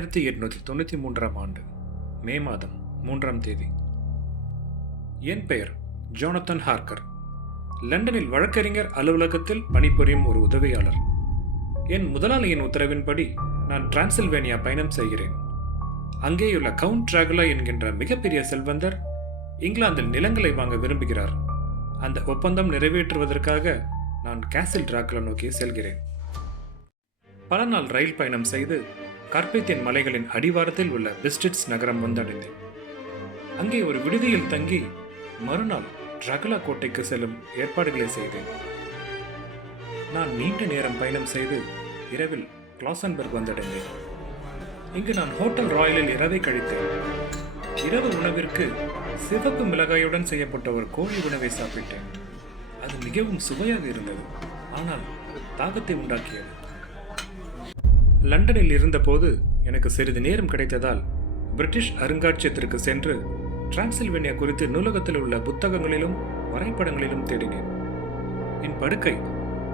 ஆயிரத்தி எட்நூற்றி தொண்ணூற்றி மூன்றாம் ஆண்டு மே மாதம் மூன்றாம் தேதி. என் பெயர் ஜோனத்தன் ஹார்க்கர். லண்டனில் வழக்கறிஞர் அலுவலகத்தில் பணிபுரியும் ஒரு உதவியாளர். என் முதலாளியின் உத்தரவின்படி நான் டிரான்சில்வேனியா பயணம் செய்கிறேன். அங்கேயுள்ள கவுண்ட் டிராகுலா என்கின்ற மிகப்பெரிய செல்வந்தர் இங்கிலாந்தில் நிலங்களை வாங்க விரும்புகிறார். அந்த ஒப்பந்தம் நிறைவேற்றுவதற்காக நான் கேசில் டிராகுலா நோக்கி செல்கிறேன். பல நாள் ரயில் பயணம் செய்து கார்பேத்தியன் மலைகளின் அடிவாரத்தில் உள்ள பிஸ்டிட்ஸ் நகரம் வந்தடைந்தேன் அங்கே ஒரு விடுதியில் தங்கி மறுநாள் ட்ரகலா கோட்டைக்கு செல்லும் ஏற்பாடுகளை செய்தேன். நான் நீண்ட நேரம் பயணம் செய்து இரவில் கிளாசன்பர்க் வந்தடைந்தேன். இங்கு நான் ஹோட்டல் ராயலில் இரவை கழித்தேன். இரவு உணவிற்கு சிவப்பு மிளகாயுடன் செய்யப்பட்ட ஒரு கோழி உணவை சாப்பிட்டேன். அது மிகவும் சுவையாக இருந்தது. ஆனால் தாகத்தை உண்டாக்கியது. லண்டனில் இருந்தபோது எனக்கு சிறிது நேரம் கிடைத்ததால் பிரிட்டிஷ் அருங்காட்சியகத்திற்கு சென்று டிரான்சில்வேனியா குறித்து நூலகத்தில் உள்ள புத்தகங்களிலும் வரைபடங்களிலும் தேடினேன். என் படுக்கை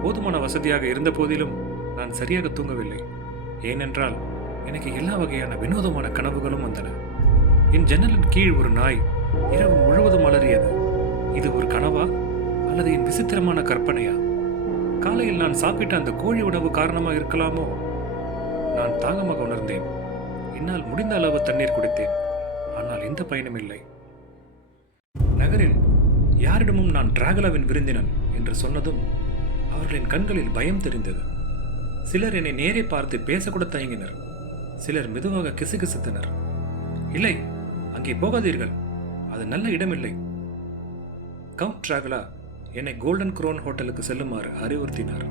போதுமான வசதியாக இருந்த போதிலும் நான் சரியாக தூங்கவில்லை. ஏனென்றால் எனக்கு எல்லா வகையான வினோதமான கனவுகளும் வந்தன. என் ஜன்னலின் கீழ் ஒரு நாய் இரவு முழுவதும் அலறியது. இது ஒரு கனவா அல்லது என் விசித்திரமான கற்பனையா? காலையில் நான் சாப்பிட்ட அந்த கோழி உணவு காரணமாக இருக்கலாமோ? நான் தாகமாக உணர்ந்தேன். என்னால் முடிந்த அளவு தண்ணீர் குடித்தேன். ஆனால் எந்த பயனும் இல்லை. நகரில் யாரிடமும் நான் டிராகுலாவின் விருந்தினன் என்று சொன்னதும் அவர்களின் கண்களில் பயம் தெரிந்தது. சிலர் என்னை நேரே பார்த்து பேசக்கூட தயங்கினர். சிலர் மெதுவாக கிசுகிசுத்தனர். இல்லை அங்கே போகாதீர்கள். அது நல்ல இடமில்லை. கவுண்ட் டிராகுலா என்னை கோல்டன் குரோன் ஹோட்டலுக்கு செல்லுமாறு அறிவுறுத்தினார்.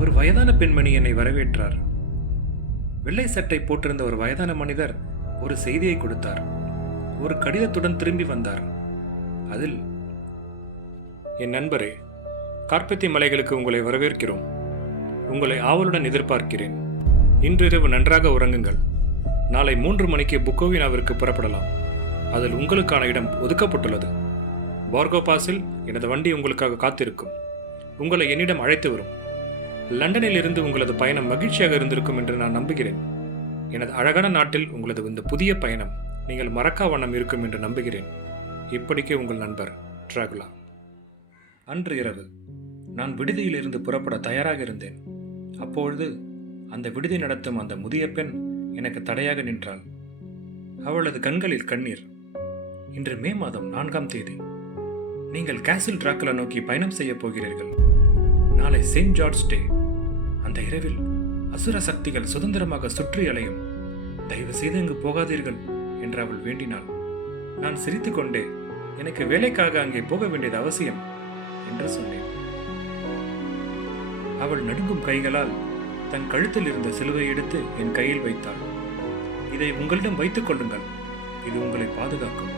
ஒரு வயதான பெண்மணி என்னை வரவேற்றார். வெள்ளை சட்டை போட்டிருந்த ஒரு வயதான மனிதர் ஒரு செய்தியை கொடுத்தார். ஒரு கடிதத்துடன் திரும்பி வந்தார். அதில் என் நண்பரே கார்பத்தி மலைகளுக்கு உங்களை வரவேற்கிறோம். உங்களை ஆவலுடன் எதிர்பார்க்கிறேன். இன்றிரவு நன்றாக உறங்குங்கள். நாளை மூன்று மணிக்கு புக்கோவினாவிற்கு புறப்படலாம். அதில் உங்களுக்கான இடம் ஒதுக்கப்பட்டுள்ளது. பார்கோ பாஸில் எனது வண்டி உங்களுக்காக காத்திருக்கும். உங்களை என்னிடம் அழைத்து வரும். லண்டனில் இருந்து உங்களது பயணம் மகிழ்ச்சியாக இருந்திருக்கும் என்று நான் நம்புகிறேன். எனது அழகான நாட்டில் உங்களது இந்த புதிய பயணம் நீங்கள் மறக்கா வண்ணம் இருக்கும் என்று நம்புகிறேன். இப்படிக்கே உங்கள் நண்பர் ட்ராகுலா. அன்று இரவு நான் விடுதியிலிருந்து புறப்பட தயாராக இருந்தேன். அப்பொழுது அந்த விடுதி நடத்தும் அந்த முதிய பெண் எனக்கு தடையாக நின்றாள். அவளது கண்களில் கண்ணீர். இன்று மே மாதம் நான்காம் தேதி. நீங்கள் கேசில் டிராக்குலா நோக்கி பயணம் செய்யப் போகிறீர்கள். நாளை செயின்ட் ஜார்ஜ் டே. அந்த இரவில் அசுர சக்திகள் சுதந்திரமாக சுற்றி அலையும். தயவு செய்து இங்கு போகாதீர்கள் என்று அவள் வேண்டினாள். நான் சிரித்துக்கொண்டே எனக்கு வேலைக்காக அங்கே போக வேண்டியது அவசியம் என்று சொன்னேன். அவள் நடுங்கும் கைகளால் தன் கழுத்தில் இருந்த சிலுவை எடுத்து என் கையில் வைத்தாள். இதை உங்களிடம் வைத்துக் கொள்ளுங்கள். இது உங்களை பாதுகாக்கும்.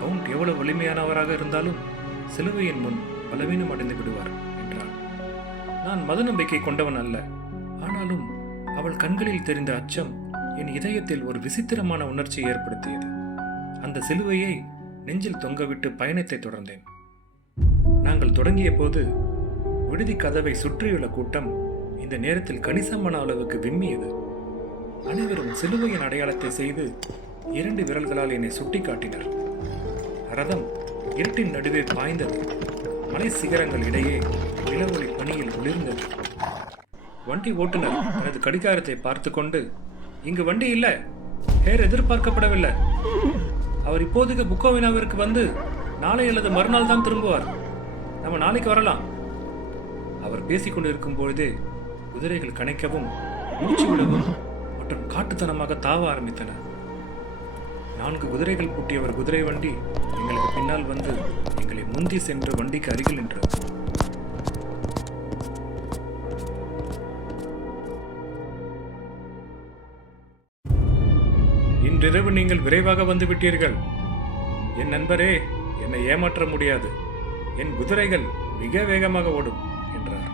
கவுண்ட் எவ்வளவு வலிமையானவராக இருந்தாலும் சிலுவையின் முன் பலவீனம் அடைந்து விடுவார். நான் மத நம்பிக்கை கொண்டவன் அல்ல. ஆனாலும் அவள் கண்களில் தெரிந்த அச்சம் என் இதயத்தில் ஒரு விசித்திரமான உணர்ச்சியை ஏற்படுத்தியது. அந்த சிலுவையை நெஞ்சில் தொங்கவிட்டு பயணத்தை தொடர்ந்தேன். நாங்கள் தொடங்கிய போது விடுதி கதவை சுற்றியுள்ள கூட்டம் இந்த நேரத்தில் கணிசமான அளவுக்கு விம்மியது. அனைவரும் சிலுவையின் அடையாளத்தை செய்து இரண்டு விரல்களால் என்னை சுட்டிக்காட்டினர். ரதம் இருட்டின் நடுவே பாய்ந்தது. மலை சிகரங்கள் இடையே நிலவொளி பணியில் ஒளிர்ந்தது வண்டி ஓட்டுநர் தனது கடிகாரத்தை பார்த்து கொண்டு இங்கு வண்டி இல்லை. பேர் எதிர்பார்க்கப்படவில்லை. அவர் இப்போதைக்கு புக்கோவினாவிற்கு வந்து நாளை அல்லது மறுநாள் தான் திரும்புவார். நம்ம நாளைக்கு வரலாம். அவர் பேசிக்கொண்டிருக்கும் பொழுதே குதிரைகள் கணைக்கவும் மூச்சு விடவும் மற்றும் காட்டுத்தனமாக தாவ ஆரம்பித்தன. நான்கு குதிரைகள் பூட்டிய ஒரு குதிரை வண்டி எங்களுக்கு பின்னால் வந்து எங்களை முந்தி சென்ற வண்டிக்கு அருகில் நின்றது இன்றிரவு நீங்கள் விரைவாக வந்து விட்டீர்கள். என் நண்பரே என்னை ஏமாற்ற முடியாது. என் குதிரைகள் மிக வேகமாக ஓடும் என்றார்.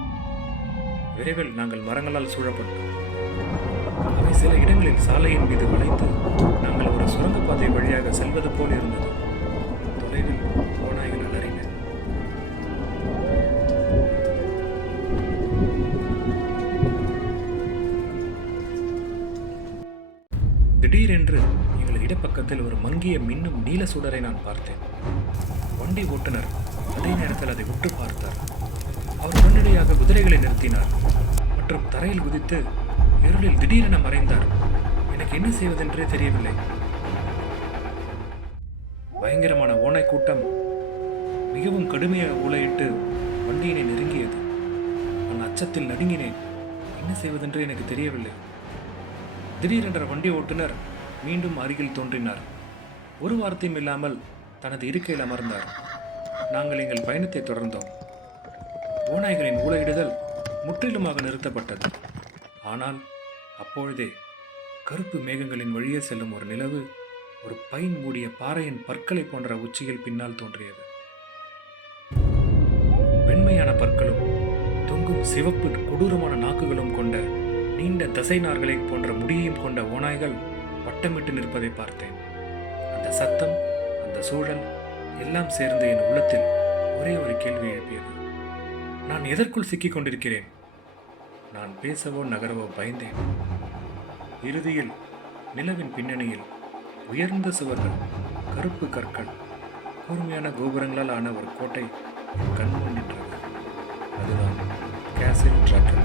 விரைவில் நாங்கள் மரங்களால் சூழப்பட்டோம். அவை சில இடங்களில் சாலையின் மீது வளைத்து நாங்கள் ஒரு சுரங்கப்பாதை வழியாக செல்வது போல் இருந்தது. தொலைவில் போனால் இங்கே திடீரென்று எங்கள் இடப்பக்கத்தில் ஒரு மங்கிய மின்னும் நீல சுடரை நான் பார்த்தேன். வண்டி ஓட்டுநர் அதே நேரத்தில் அதை உற்று பார்த்தார். அவர் உடனடியாக குதிரைகளை நிறுத்தினார் மற்றும் தரையில் குதித்து இருளில் திடீரென மறைந்தார். எனக்கு என்ன செய்வதென்றே தெரியவில்லை. பயங்கரமான ஓனை கூட்டம் மிகவும் கடுமையாக ஊளையிட்டு வண்டியினை நெருங்கியது. நான் அச்சத்தில் நடுங்கினேன். என்ன செய்வதென்று எனக்கு தெரியவில்லை. திடீரென்ற வண்டி ஓட்டுநர் மீண்டும் அருகில் தோன்றினார். ஒரு வார்த்தையும் இல்லாமல் தனது இருக்கையில் அமர்ந்தார். நாங்கள் எங்கள் பயணத்தை தொடர்ந்தோம். ஓநாய்களின் ஊழையிடுதல் முற்றிலுமாக நிறுத்தப்பட்டது. ஆனால் அப்பொழுதே கருப்பு மேகங்களின் வழியே செல்லும் ஒரு நிலவு ஒரு பைன் மூடிய பாறையின் பற்களை போன்ற உச்சியில் பின்னால் தோன்றியது. வெண்மையான பற்களும் தொங்கும் சிவப்பு கொடூரமான நாக்குகளும் கொண்ட நீண்ட தசை நார்களை போன்ற முடியையும் கொண்ட ஓநாய்கள் வட்டமிட்டு நிற்பதை பார்த்தேன். அந்த சத்தம் அந்த சூழல் எல்லாம் சேர்ந்து என் உள்ளத்தில் ஒரே ஒரு கேள்வி எழுப்பியது. நான் எதற்குள் சிக்கிக் கொண்டிருக்கிறேன்? நான் பேசவோ நகரவோ பயந்தேன். இறுதியில் நிலவின் பின்னணியில் உயர்ந்த சுவர்கள் கருப்பு கற்கள் கூர்மையான கோபுரங்களால் ஆன ஒரு கோட்டை கண் கண்முன் நின்றது. அதுதான் கேசில் ட்ராக்கர்.